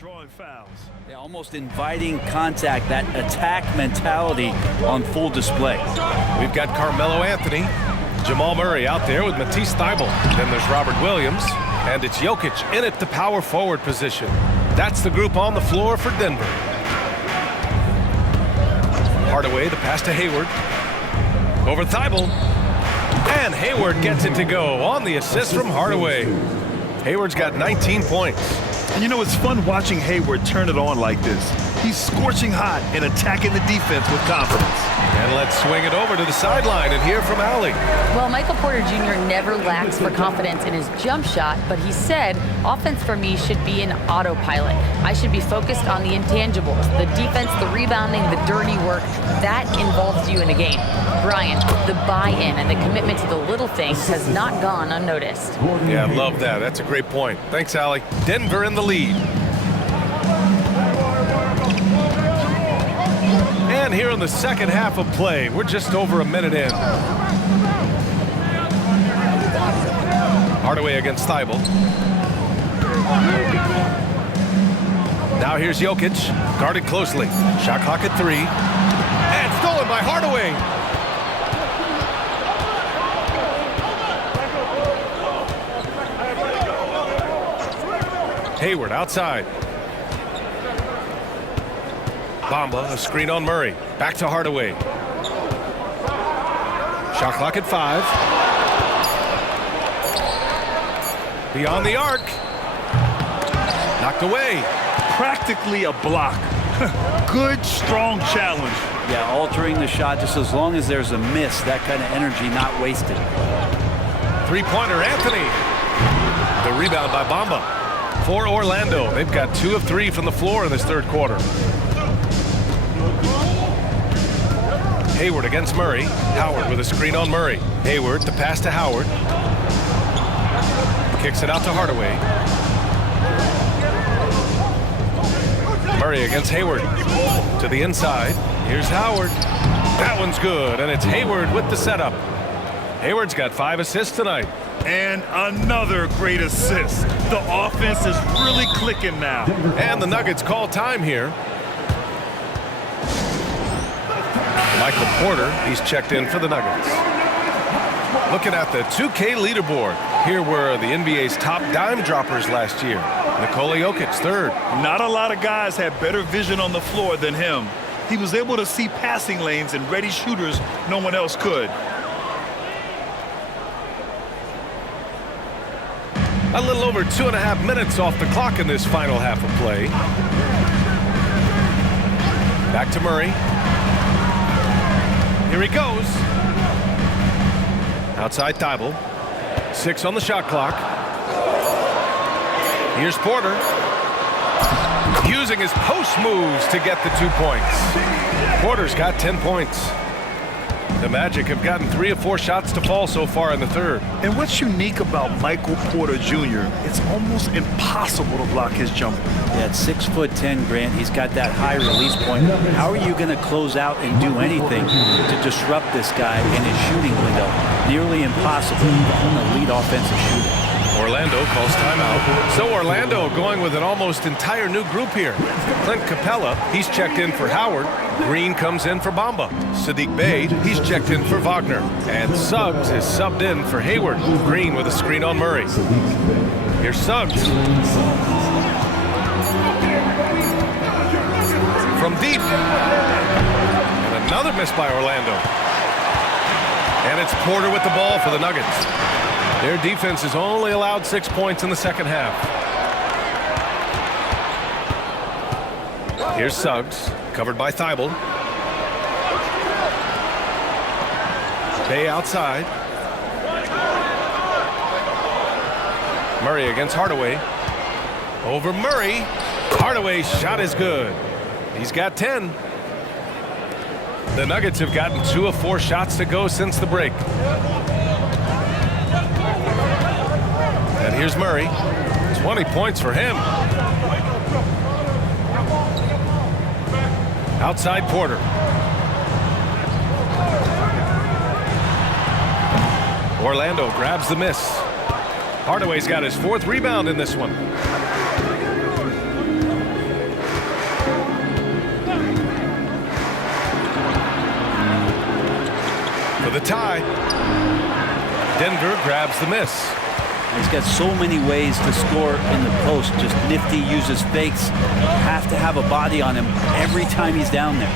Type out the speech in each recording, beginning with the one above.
drawing fouls. Yeah, almost inviting contact, that attack mentality on full display. We've got Carmelo Anthony, Jamal Murray out there with Matisse Thybulle. Then there's Robert Williams, and it's Jokic in at the power forward position. That's the group on the floor for Denver. Hardaway, the pass to Hayward. Over Thybulle. And Hayward gets it to go on the assist from Hardaway. Hayward's got 19 points. And you know, it's fun watching Hayward turn it on like this. He's scorching hot and attacking the defense with confidence. And let's swing it over to the sideline and hear from Allie. Well, Michael Porter Jr. never lacks for confidence in his jump shot, but he said, offense for me should be an autopilot. I should be focused on the intangibles, the defense, the rebounding, the dirty work. That involves you in a game. Brian, the buy-in and the commitment to the little things has not gone unnoticed. Yeah, I love that. That's a great point. Thanks, Allie. Denver in the lead. And here in the second half of play, we're just over a minute in. Hardaway against Thybulle. Now here's Jokic, guarded closely. Shot clock at 3. And stolen by Hardaway. Hayward outside. Bamba, a screen on Murray. Back to Hardaway. Shot clock at 5. Beyond the arc. Knocked away. Practically a block. Good, strong challenge. Yeah, altering the shot just as long as there's a miss, that kind of energy not wasted. Three-pointer, Anthony. The rebound by Bamba. For Orlando, they've got 2 of 3 from the floor in this third quarter. Hayward against Murray. Howard with a screen on Murray. Hayward, the pass to Howard. Kicks it out to Hardaway. Murray against Hayward. To the inside. Here's Howard. That one's good, and it's Hayward with the setup. Hayward's got 5 assists tonight. And another great assist. The offense is really clicking now. And the Nuggets call time here. Michael Porter, he's checked in for the Nuggets. Looking at the 2K leaderboard, here were the NBA's top dime droppers last year. Nikola Jokic, 3rd. Not a lot of guys had better vision on the floor than him. He was able to see passing lanes and ready shooters no one else could. A little over 2.5 minutes off the clock in this final half of play. Back to Murray. Here he goes. Outside Thybulle. 6 on the shot clock. Here's Porter. Using his post moves to get the 2 points. Porter's got 10 points. The Magic have gotten 3 of 4 shots to fall so far in the third. And what's unique about Michael Porter Jr., it's almost impossible to block his jumper. Yeah, at 6'10", Grant, he's got that high release point. How are you going to close out and do anything to disrupt this guy in his shooting window? Nearly impossible on the lead offensive shooter. Orlando calls timeout. So Orlando going with an almost entire new group here. Clint Capella, he's checked in for Howard. Green comes in for Bamba. Sadiq Bey, he's checked in for Wagner. And Suggs is subbed in for Hayward. Green with a screen on Murray. Here's Suggs. From deep. And another miss by Orlando. And it's Porter with the ball for the Nuggets. Their defense has only allowed 6 points in the second half. Here's Suggs, covered by Thybulle. Bey outside. Murray against Hardaway. Over Murray. Hardaway's shot is good. He's got 10. The Nuggets have gotten 2 of 4 shots to go since the break. And here's Murray. 20 points for him. Outside Porter. Orlando grabs the miss. Hardaway's got his 4th rebound in this one. Denver grabs the miss. He's got so many ways to score in the post. Just nifty, uses fakes. Have to have a body on him every time he's down there.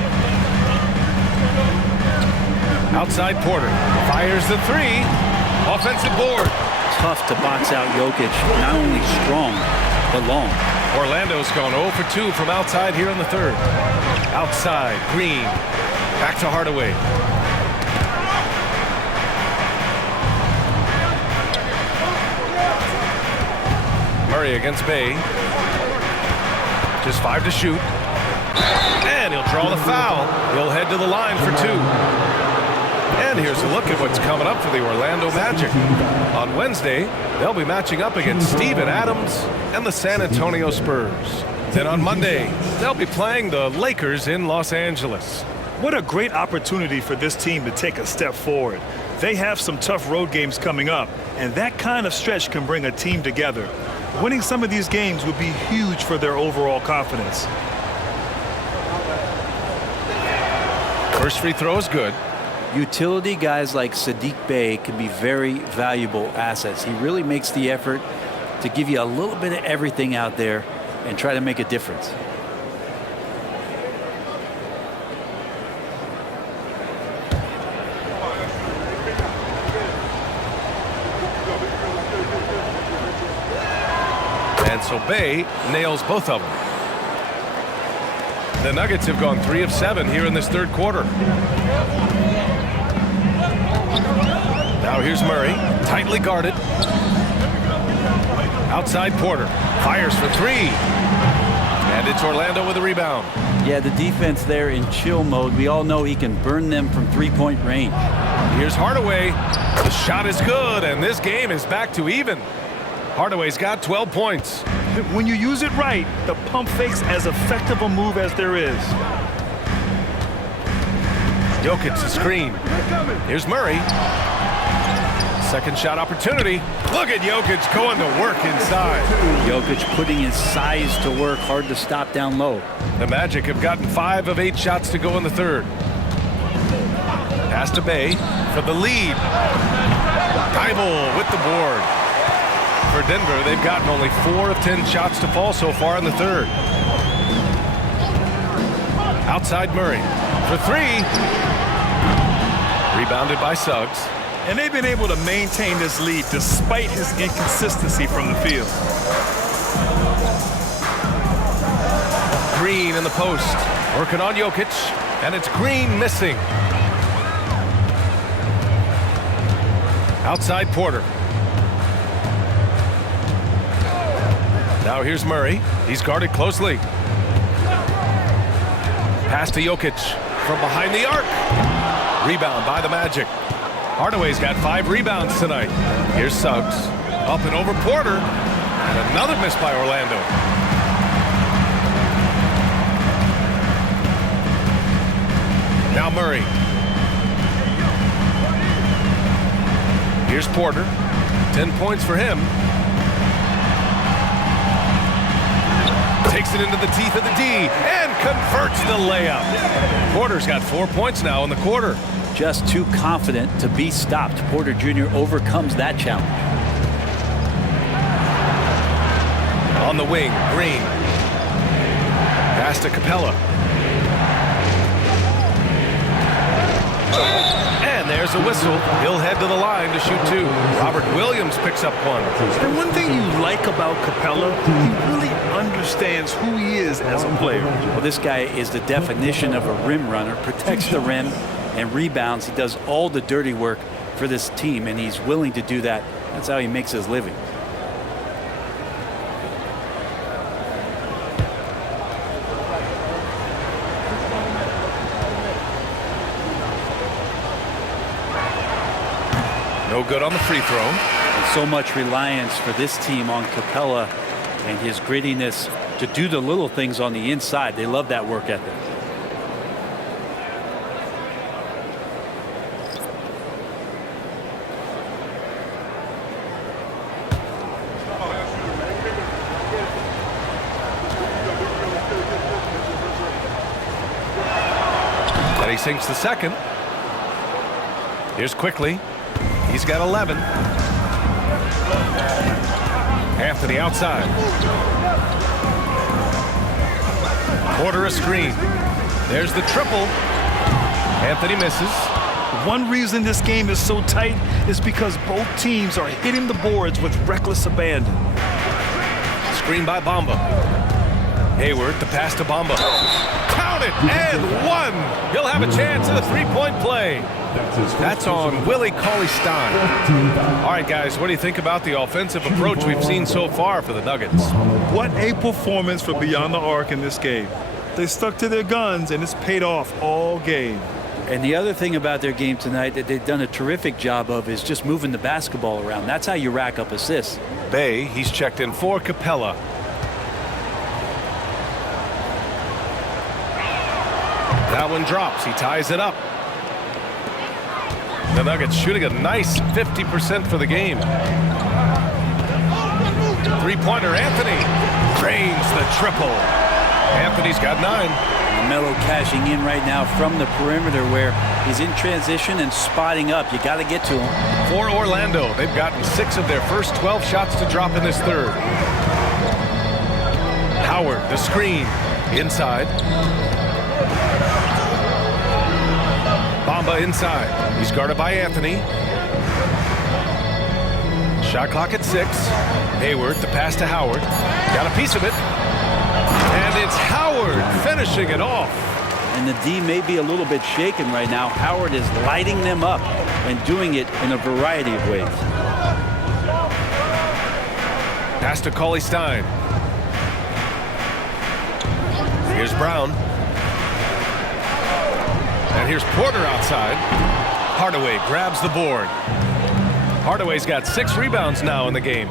Outside Porter fires the three. Offensive board. Tough to box out Jokic. Not only strong, but long. Orlando's gone 0 for 2 from outside here in the third. Outside, Green. Back to Hardaway. Murray against Bay. Just 5 to shoot. And he'll draw the foul. He'll head to the line for 2. And here's a look at what's coming up for the Orlando Magic. On Wednesday, they'll be matching up against Steven Adams and the San Antonio Spurs. Then on Monday, they'll be playing the Lakers in Los Angeles. What a great opportunity for this team to take a step forward. They have some tough road games coming up, and that kind of stretch can bring a team together. Winning some of these games would be huge for their overall confidence. First free throw is good. Utility guys like Saddiq Bey can be very valuable assets. He really makes the effort to give you a little bit of everything out there and try to make a difference. And so Bay nails both of them. The Nuggets have gone 3 of 7 here in this third quarter. Now here's Murray, tightly guarded. Outside Porter, fires for 3. And it's Orlando with a rebound. Yeah, the defense there in chill mode. We all know he can burn them from three-point range. Here's Hardaway. The shot is good, and this game is back to even. Hardaway's got 12 points. When you use it right, the pump fake's as effective a move as there is. Jokic the screen. Here's Murray. Second shot opportunity. Look at Jokic going to work inside. Jokic putting his size to work, hard to stop down low. The Magic have gotten 5 of 8 shots to go in the third. Pass to Bay for the lead. Thybulle with the board. For Denver, they've gotten only 4 of 10 shots to fall so far in the third. Outside Murray for 3. Rebounded by Suggs. And they've been able to maintain this lead despite his inconsistency from the field. Green in the post. Working on Jokic. And it's Green missing. Outside Porter. Now here's Murray. He's guarded closely. Pass to Jokic from behind the arc. Rebound by the Magic. Hardaway's got 5 rebounds tonight. Here's Suggs. Up and over Porter. And another miss by Orlando. Now Murray. Here's Porter. 10 points for him. Takes it into the teeth of the D and converts the layup. Porter's got 4 points now in the quarter. Just too confident to be stopped. Porter Jr. overcomes that challenge. On the wing, Green. Pass to Capella. And there's a whistle. He'll head to the line to shoot 2. Robert Williams picks up 1. And one thing you like about Capella, he really understands who he is as a player. Well, this guy is the definition of a rim runner. Protects the rim and rebounds. He does all the dirty work for this team, and he's willing to do that. That's how he makes his living. No good on the free throw. And so much reliance for this team on Capella and his grittiness to do the little things on the inside. They love that work ethic. And he sinks the second. Here's Quickly. He's got 11. Anthony outside. Porter a screen. There's the triple. Anthony misses. One reason this game is so tight is because both teams are hitting the boards with reckless abandon. Screen by Bamba. Hayward, the pass to Bamba. Count it, and one. He'll have a chance at a three-point play. That's on Willie Cauley-Stein. All right, guys, what do you think about the offensive approach we've seen so far for the Nuggets? What a performance for Beyond the Arc in this game. They stuck to their guns, and it's paid off all game. And the other thing about their game tonight that they've done a terrific job of is just moving the basketball around. That's how you rack up assists. Bay, he's checked in for Capella. That one drops. He ties it up. The Nuggets shooting a nice 50% for the game. Three-pointer, Anthony drains the triple. Anthony's got 9. Melo cashing in right now from the perimeter where he's in transition and spotting up. You got to get to him. For Orlando, they've gotten 6 of their first 12 shots to drop in this third. Howard, the screen, inside. Bamba inside. He's guarded by Anthony. Shot clock at 6. Hayward, the pass to Howard. Got a piece of it. And it's Howard finishing it off. And the D may be a little bit shaken right now. Howard is lighting them up and doing it in a variety of ways. Pass to Cauley-Stein. Here's Brown. And here's Porter outside. Hardaway grabs the board. Hardaway's got 6 rebounds now in the game.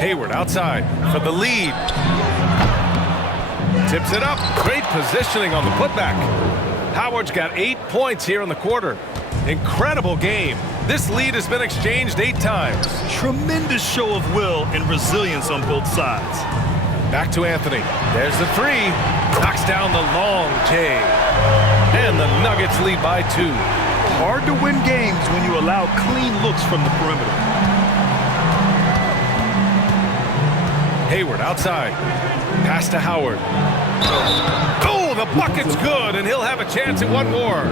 Hayward outside for the lead. Tips it up. Great positioning on the putback. Howard's got 8 points here in the quarter. Incredible game. This lead has been exchanged 8 times. Tremendous show of will and resilience on both sides. Back to Anthony. There's the 3. Knocks down the long J. And the Nuggets lead by 2. Hard to win games when you allow clean looks from the perimeter. Hayward outside. Pass to Howard. Oh, the bucket's good, and he'll have a chance at one more.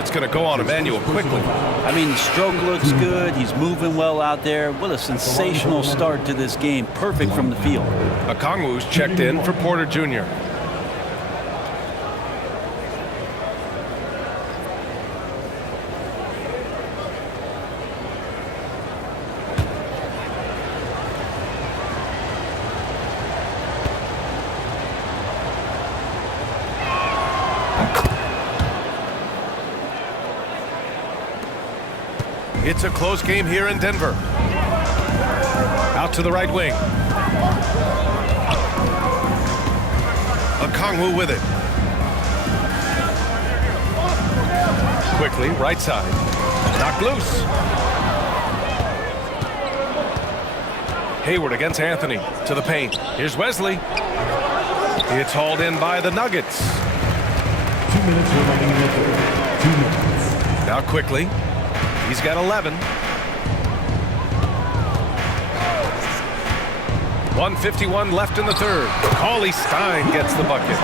It's going to go on Emmanuel quickly. I mean, the stroke looks good. He's moving well out there. What a sensational start to this game. Perfect from the field. Okongwu's checked in for Porter Jr. It's a close game here in Denver. Out to the right wing. Okongwu with it. Quickly, right side. Knocked loose. Hayward against Anthony to the paint. Here's Wesley. It's hauled in by the Nuggets. 2 minutes remaining in the third. 2 minutes. Now quickly. He's got 11. 1:51 left in the third. Cauley-Stein gets the bucket.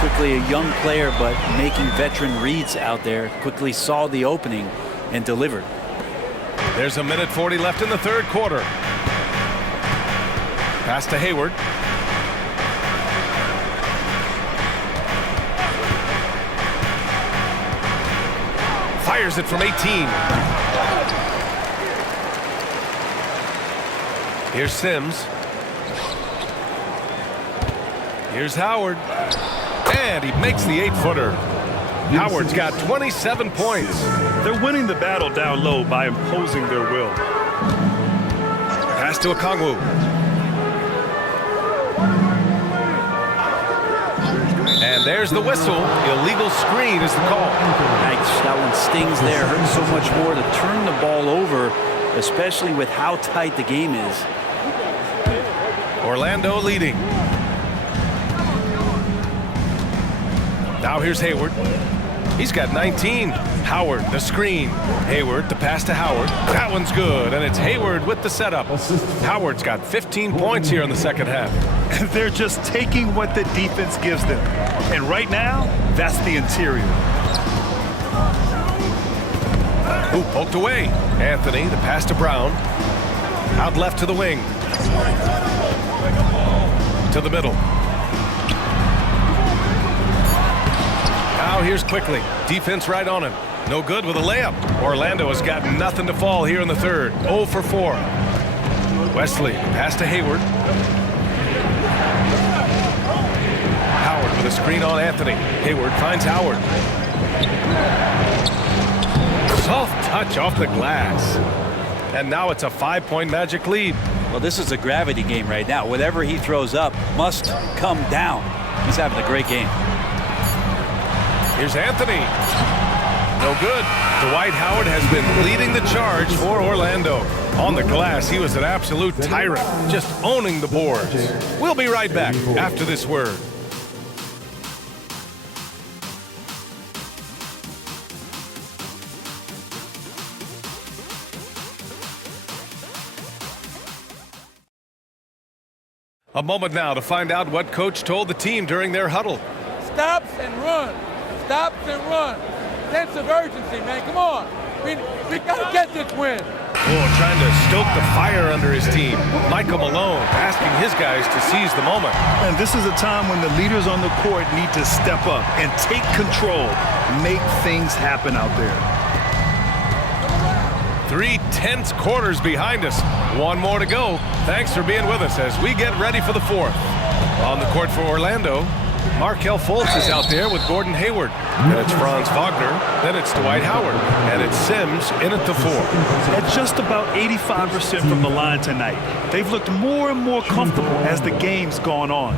Quickly a young player, but making veteran reads out there. Quickly saw the opening and delivered. There's 1:40 left in the third quarter. Pass to Hayward. Fires it from 18. Here's Sims. Here's Howard. And he makes the 8-footer. Howard's got 27 points. They're winning the battle down low by imposing their will. Pass to Okongwu. And there's the whistle. Illegal screen is the call. Yikes, that one stings there. Hurts so much more to turn the ball over, especially with how tight the game is. Orlando leading. Now here's Hayward. He's got 19. Howard, the screen. Hayward, the pass to Howard. That one's good, and it's Hayward with the setup. Howard's got 15 points here in the second half. They're just taking what the defense gives them. And right now, that's the interior. Ooh, poked away. Anthony, the pass to Brown. Out left to the wing. To the middle. Now here's Quickly. Defense right on him. No good with a layup. Orlando has got nothing to fall here in the third. 0 for 4. Wesley, pass to Hayward. Howard with a screen on Anthony. Hayward finds Howard. Soft touch off the glass. And now it's a 5-point Magic lead. Well, this is a gravity game right now. Whatever he throws up must come down. He's having a great game. Here's Anthony. No good. Dwight Howard has been leading the charge for Orlando. On the glass, he was an absolute tyrant, just owning the boards. We'll be right back after this word. A moment now to find out what Coach told the team during their huddle. Stops and run. Stops and run. Sense of urgency, man. Come on. We got to get this win. Oh, trying to stoke the fire under his team. Michael Malone asking his guys to seize the moment. And this is a time when the leaders on the court need to step up and take control, make things happen out there. 3 tense quarters behind us. One more to go. Thanks for being with us as we get ready for the fourth. On the court for Orlando, Markelle Fultz is out there with Gordon Hayward. Then it's Franz Wagner. Then it's Dwight Howard. And it's Sims in at the 4. At just about 85% from the line tonight. They've looked more and more comfortable as the game's gone on.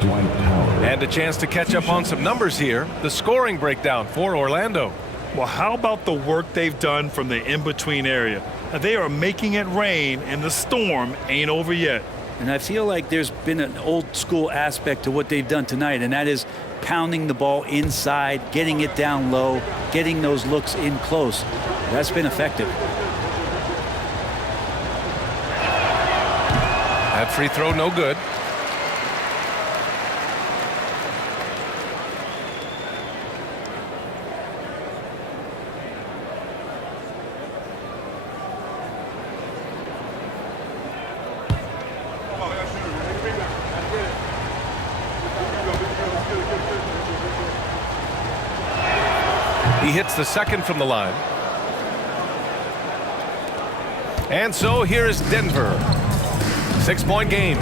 And a chance to catch up on some numbers here. The scoring breakdown for Orlando. Well, how about the work they've done from the in-between area? They are making it rain, and the storm ain't over yet. And I feel like there's been an old school aspect to what they've done tonight, and that is pounding the ball inside, getting it down low, getting those looks in close. That's been effective. That free throw no good. He hits the second from the line. And so here is Denver. 6-point game.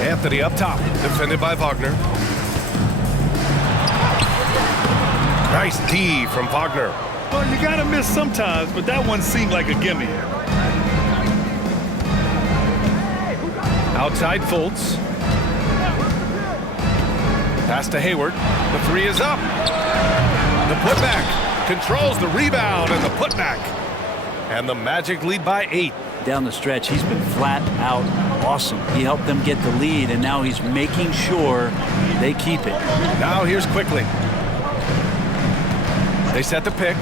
Anthony up top, defended by Wagner. Nice D from Wagner. Well, you gotta miss sometimes, but that one seemed like a gimme. Outside Fultz. Pass to Hayward. The 3 is up. The putback controls the rebound and the putback. And the Magic lead by 8. Down the stretch, he's been flat out awesome. He helped them get the lead, and now he's making sure they keep it. Now here's Quickly. They set the pick.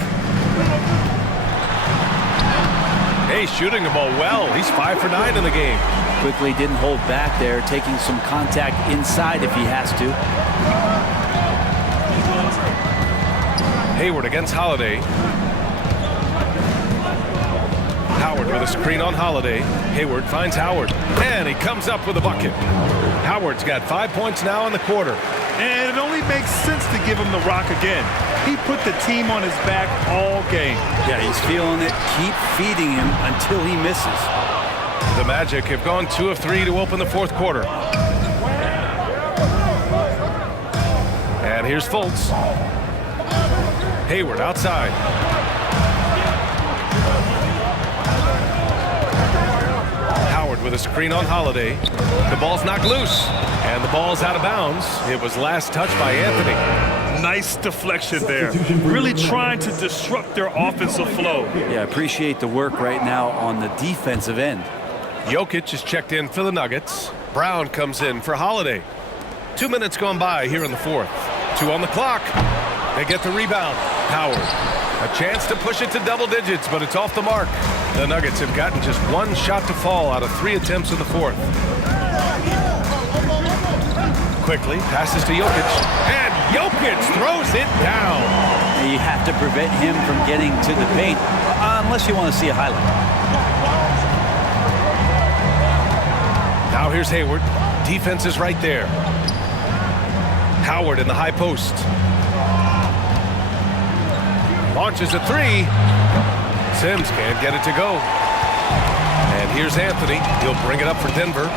Hey, shooting the ball well. He's 5 for 9 in the game. Quickly didn't hold back there, taking some contact inside if he has to. Hayward against Holiday. Howard with a screen on Holiday. Hayward finds Howard. And he comes up with a bucket. Howard's got 5 points now in the quarter. And it only makes sense to give him the rock again. He put the team on his back all game. Yeah, he's feeling it. Keep feeding him until he misses. The Magic have gone 2 of 3 to open the fourth quarter. And here's Fultz. Hayward outside. Howard with a screen on Holiday. The ball's knocked loose. And the ball's out of bounds. It was last touched by Anthony. Nice deflection there. Really trying to disrupt their offensive flow. Yeah, appreciate the work right now on the defensive end. Jokic is checked in for the Nuggets. Brown comes in for Holiday. 2 minutes gone by here in the fourth. 2 on the clock. They get the rebound. Howard. A chance to push it to double digits, but it's off the mark. The Nuggets have gotten just 1 shot to fall out of 3 attempts in the fourth. Quickly passes to Jokic, and Jokic throws it down. You have to prevent him from getting to the paint, unless you want to see a highlight. Now here's Hayward. Defense is right there. Howard in the high post. Launches a 3. Sims can't get it to go. And here's Anthony. He'll bring it up for Denver.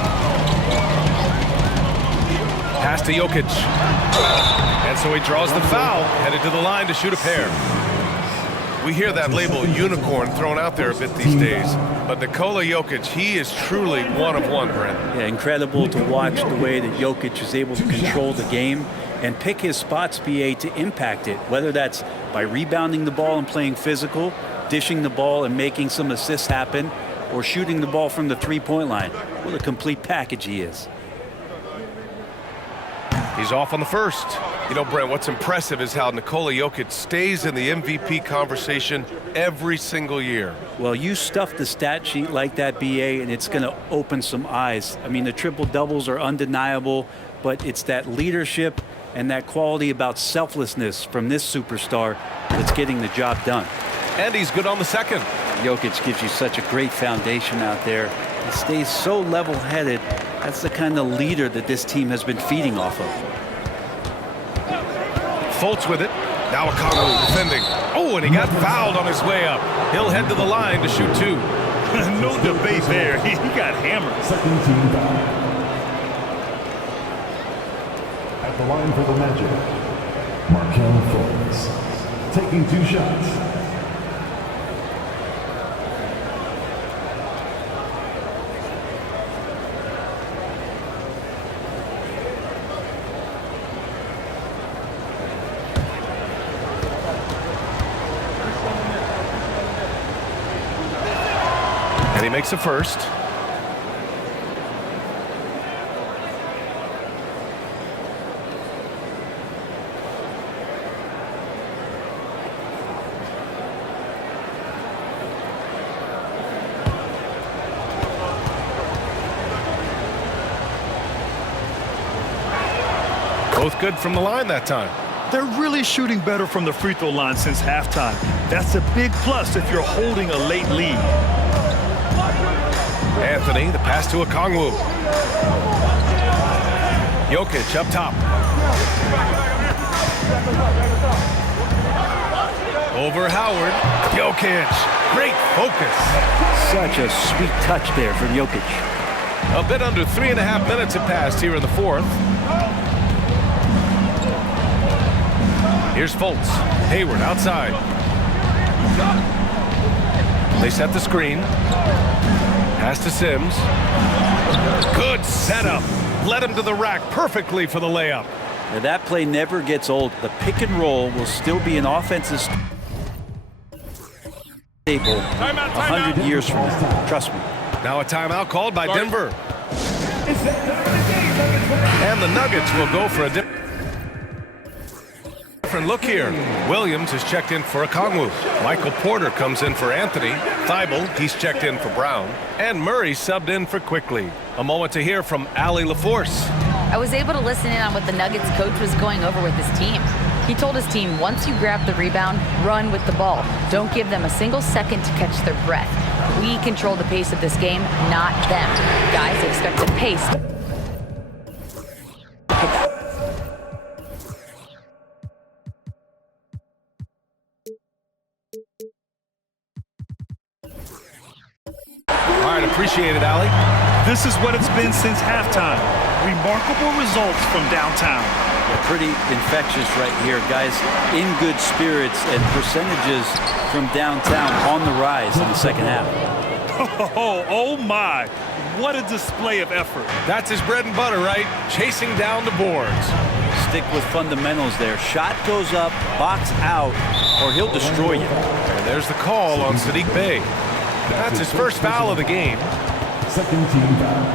Pass to Jokic. And so he draws the foul, headed to the line to shoot a pair. We hear that label unicorn thrown out there a bit these days. But Nikola Jokic, he is truly one of one, Brent. Yeah, incredible to watch the way that Jokic is able to control the game and pick his spots, BA, to impact it, whether that's by rebounding the ball and playing physical, dishing the ball and making some assists happen, or shooting the ball from the three-point line. What a complete package he is. He's off on the first. You know, Brent, what's impressive is how Nikola Jokic stays in the MVP conversation every single year. Well, you stuff the stat sheet like that, BA, and it's going to open some eyes. I mean, the triple-doubles are undeniable, but it's that leadership and that quality about selflessness from this superstar that's getting the job done. And he's good on the second. Jokic gives you such a great foundation out there. He stays so level-headed. That's the kind of leader that this team has been feeding off of. Fultz with it. Now Okongwu defending. Oh, and he got fouled on his way up. He'll head to the line to shoot 2. No debate there. He got hammered. Second team foul. At the line for the Magic, Markelle Fultz, taking 2 shots. And he makes a first. Both good from the line that time. They're really shooting better from the free throw line since halftime. That's a big plus if you're holding a late lead. Anthony, the pass to Okongwu. Jokic up top. Over Howard. Jokic. Great focus. Such a sweet touch there from Jokic. A bit under 3.5 minutes have passed here in the fourth. Here's Fultz. Hayward outside. They set the screen. Pass to Sims. Good setup. Led him to the rack perfectly for the layup. Now that play never gets old. The pick and roll will still be an offensive staple 100 years from now. Trust me. Now a timeout called by Denver. And the Nuggets will go for a different look here. Williams is checked in for Okongwu. Michael Porter comes in for Anthony. Thibault, he's checked in for Brown. And Murray subbed in for Quickly. A moment to hear from Allie LaForce. I was able to listen in on what the Nuggets coach was going over with his team. He told his team, once you grab the rebound, run with the ball. Don't give them a single second to catch their breath. We control the pace of this game, not them. Guys, expect the pace. All right, appreciate it, Allie. This is what it's been since halftime. Remarkable results from downtown. Yeah, pretty infectious right here, guys. In good spirits and percentages from downtown on the rise in the second half. Oh my. What a display of effort. That's his bread and butter, right? Chasing down the boards. Stick with fundamentals there. Shot goes up, box out, or he'll destroy you. And there's the call on Saddiq Bey. That's his first foul of the game. Second team foul.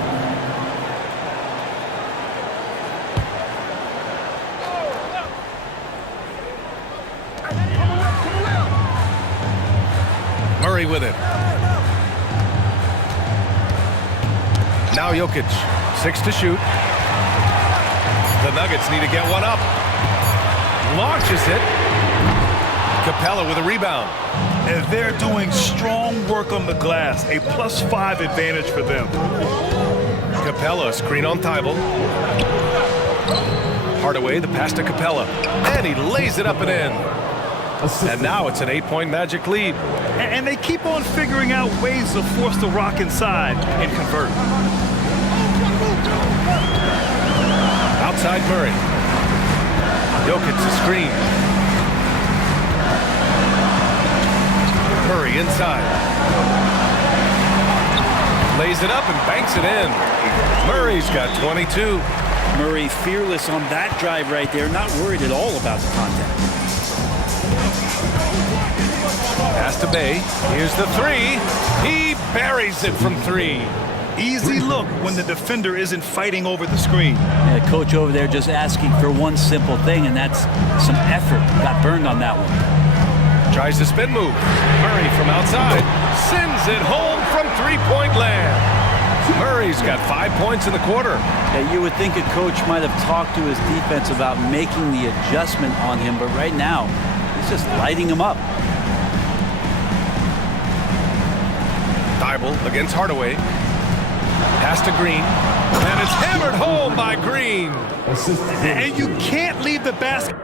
with it. Now Jokic, 6 to shoot. The Nuggets need to get one up. Launches it. Capella with a rebound. And they're doing strong work on the glass. A +5 advantage for them. Capella, screen on Thibault. Hardaway, the pass to Capella. And he lays it up and in. And now it's an 8-point Magic lead. And they keep on figuring out ways to force the Rock inside and convert. Outside Murray. Jokic a screen. Murray inside. Lays it up and banks it in. Murray's got 22. Murray fearless on that drive right there, not worried at all about the contact. Pass to Bay. Here's the three. He buries it from 3. Easy look when the defender isn't fighting over the screen. Yeah, coach over there just asking for one simple thing, and that's some effort. Got burned on that one. Tries the spin move. Murray from outside. Sends it home from 3-point land. Murray's got 5 points in the quarter. Yeah, you would think a coach might have talked to his defense about making the adjustment on him, but right now, he's just lighting him up. Thibault against Hardaway. Pass to Green. And it's hammered home by Green. And you can't leave the basket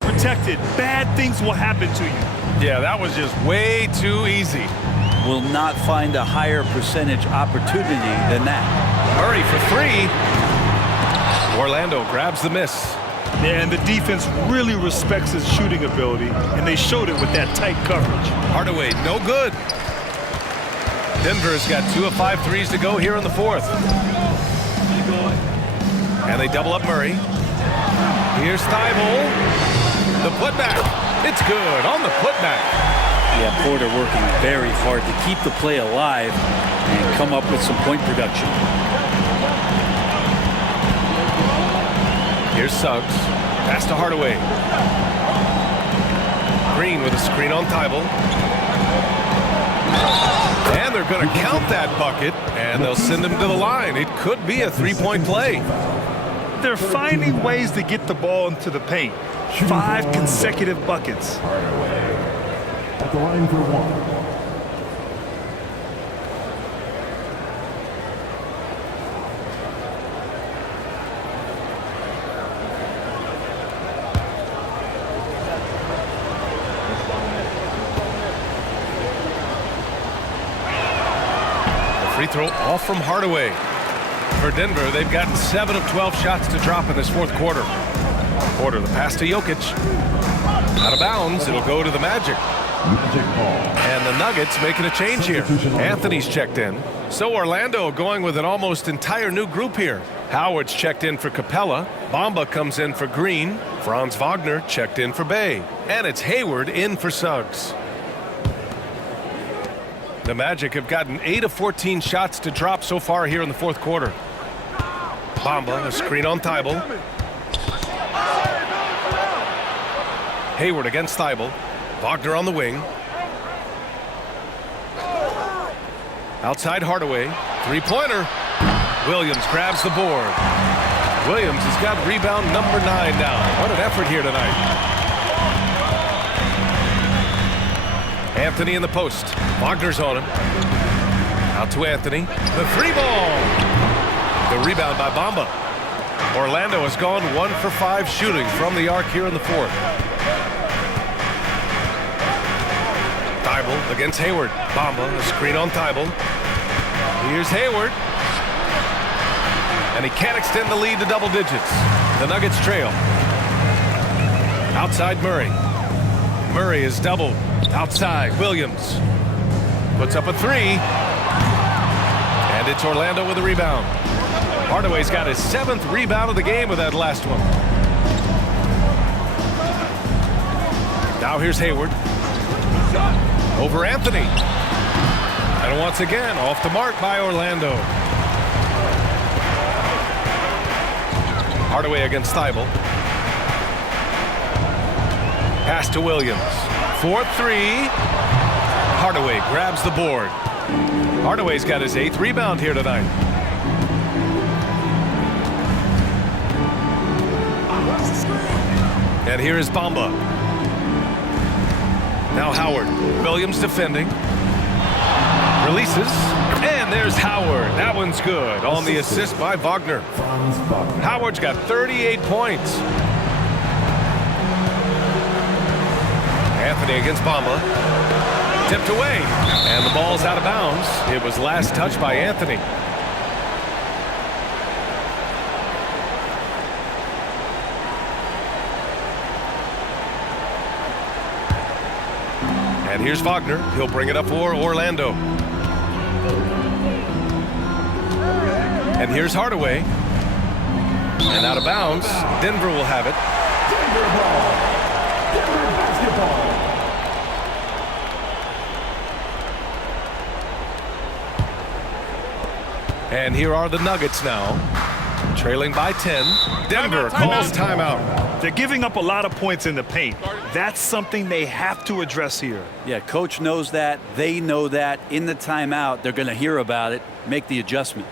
protected. Bad things will happen to you. Yeah, that was just way too easy. Will not find a higher percentage opportunity than that. Murray for 3. Orlando grabs the miss. Yeah, and the defense really respects his shooting ability, and they showed it with that tight coverage. Hardaway, no good. Denver's got 2 of 5 threes to go here in the 4th. And they double up Murray. Here's Thibault. The putback. It's good on the putback. Yeah, Porter working very hard to keep the play alive and come up with some point production. Here's Suggs. Pass to Hardaway. Green with a screen on Thibault. And they're going to count that bucket, and they'll send him to the line. It could be a 3-point play. They're finding ways to get the ball into the paint. 5 consecutive buckets. Hardaway at the line for 1. Free throw off from Hardaway. For Denver, they've gotten 7 of 12 shots to drop in this 4th quarter. Porter, the pass to Jokic. Out of bounds, it'll go to the Magic. Magic ball. And the Nuggets making a change here. Anthony's checked in. So Orlando going with an almost entire new group here. Howard's checked in for Capella. Bamba comes in for Green. Franz Wagner checked in for Bay. And it's Hayward in for Suggs. The Magic have gotten 8 of 14 shots to drop so far here in the 4th quarter. Bamba, a screen on Thibault. Hayward against Thibault. Wagner on the wing. Outside Hardaway. 3-pointer. Williams grabs the board. Williams has got rebound number 9 now. What an effort here tonight. Anthony in the post. Wagner's on him. Out to Anthony. The 3-ball. The rebound by Bamba. Orlando has gone 1 for 5 shooting from the arc here in the 4th. Thibault against Hayward. Bamba, a screen on Thibault. Here's Hayward. And he can't extend the lead to double digits. The Nuggets trail. Outside Murray. Murray is doubled. Outside Williams. Puts up a 3. And it's Orlando with a rebound. Hardaway's got his 7th rebound of the game with that last one. Now here's Hayward. Over Anthony. And once again, off the mark by Orlando. Hardaway against Thibault. Pass to Williams. 4-3. Hardaway grabs the board. Hardaway's got his 8th rebound here tonight. And here is Bamba. Now Howard. Williams defending. Releases. And there's Howard. That one's good on the assist by Wagner. Howard's got 38 points. Anthony against Bamba. Tipped away. And the ball's out of bounds. It was last touched by Anthony. And here's Wagner. He'll bring it up for Orlando. And here's Hardaway. And out of bounds. Denver will have it. Denver ball. Denver basketball. And here are the Nuggets now. Trailing by 10. Denver calls timeout. They're giving up a lot of points in the paint. That's something they have to address here. Yeah, coach knows that. They know that. In the timeout, they're going to hear about it, make the adjustment.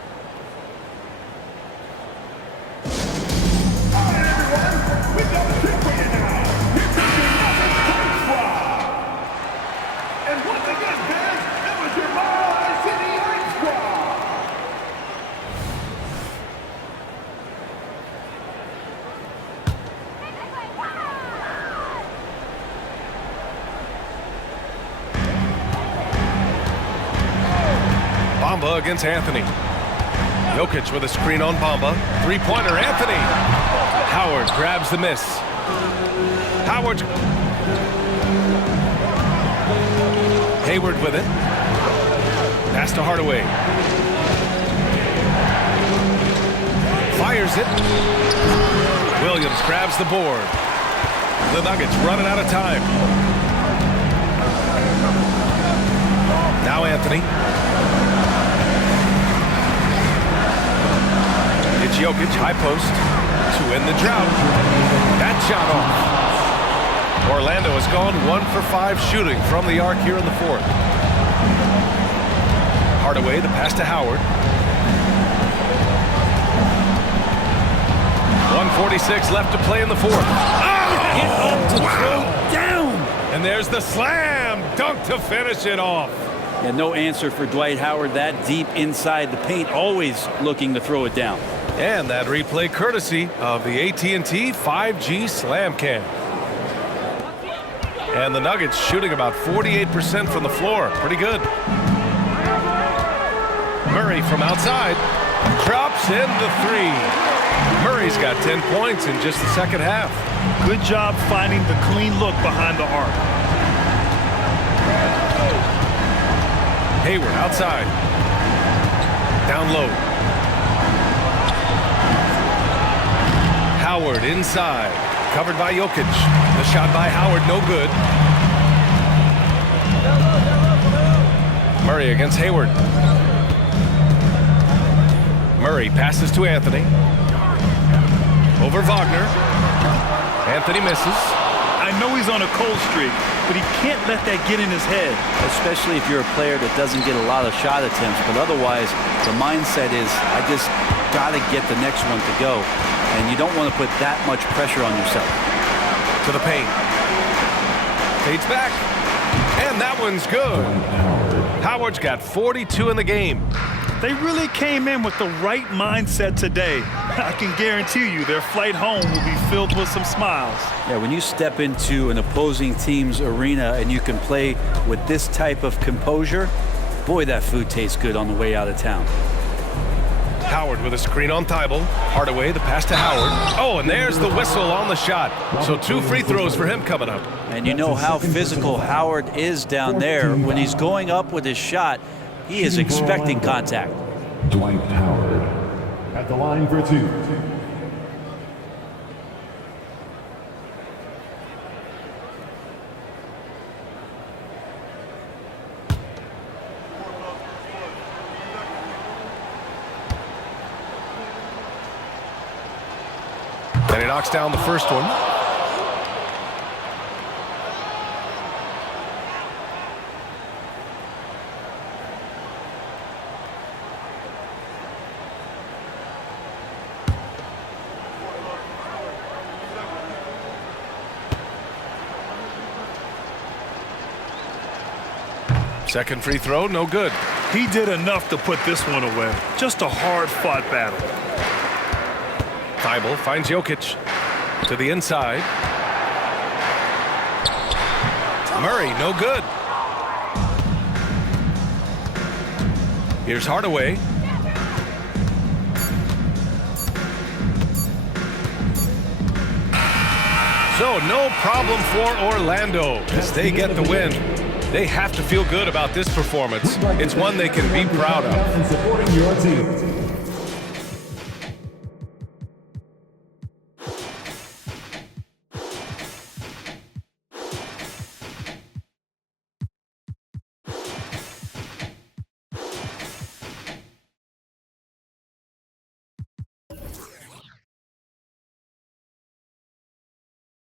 Bamba against Anthony. Jokic with a screen on Bamba. Three-pointer, Anthony. Howard grabs the miss. Howard. Hayward with it. Pass to Hardaway. Fires it. Williams grabs the board. The Nuggets running out of time. Now Anthony. It's Jokic, high post, to end the drought. That shot off. Orlando has gone 1 for 5 shooting from the arc here in the 4th. Hardaway, the pass to Howard. 1:46 left to play in the 4th. Oh! Get up to throw down. And there's the slam dunk to finish it off. Yeah, no answer for Dwight Howard that deep inside the paint, always looking to throw it down. And that replay courtesy of the AT&T 5G Slam Cam. And the Nuggets shooting about 48% from the floor. Pretty good. Murray from outside. Drops in the 3. Murray's got 10 points in just the second half. Good job finding the clean look behind the arc. Hayward outside. Down low. Howard inside. Covered by Jokic. The shot by Howard, no good. Murray against Hayward. Murray passes to Anthony. Over Wagner. Anthony misses. I know he's on a cold streak, but he can't let that get in his head. Especially if you're a player that doesn't get a lot of shot attempts. But otherwise, the mindset is, I just got to get the next one to go. And you don't want to put that much pressure on yourself. To the paint. Fades back. And that one's good. Howard's got 42 in the game. They really came in with the right mindset today. I can guarantee you their flight home will be filled with some smiles. Yeah, when you step into an opposing team's arena and you can play with this type of composure, boy, that food tastes good on the way out of town. Howard with a screen on Thibault. Hardaway, the pass to Howard. Oh, and there's the whistle on the shot. So 2 free throws for him coming up. And you know how physical Howard is down there. When he's going up with his shot, he is expecting contact. Dwight Howard at the line for 2. knocks down the first one. Second free throw, no good. He did enough to put this one away. Just a hard-fought battle. Thibault finds Jokic to the inside. Murray, no good. Here's Hardaway. So no problem for Orlando as they get the win. They have to feel good about this performance. It's one they can be proud of. And supporting your team.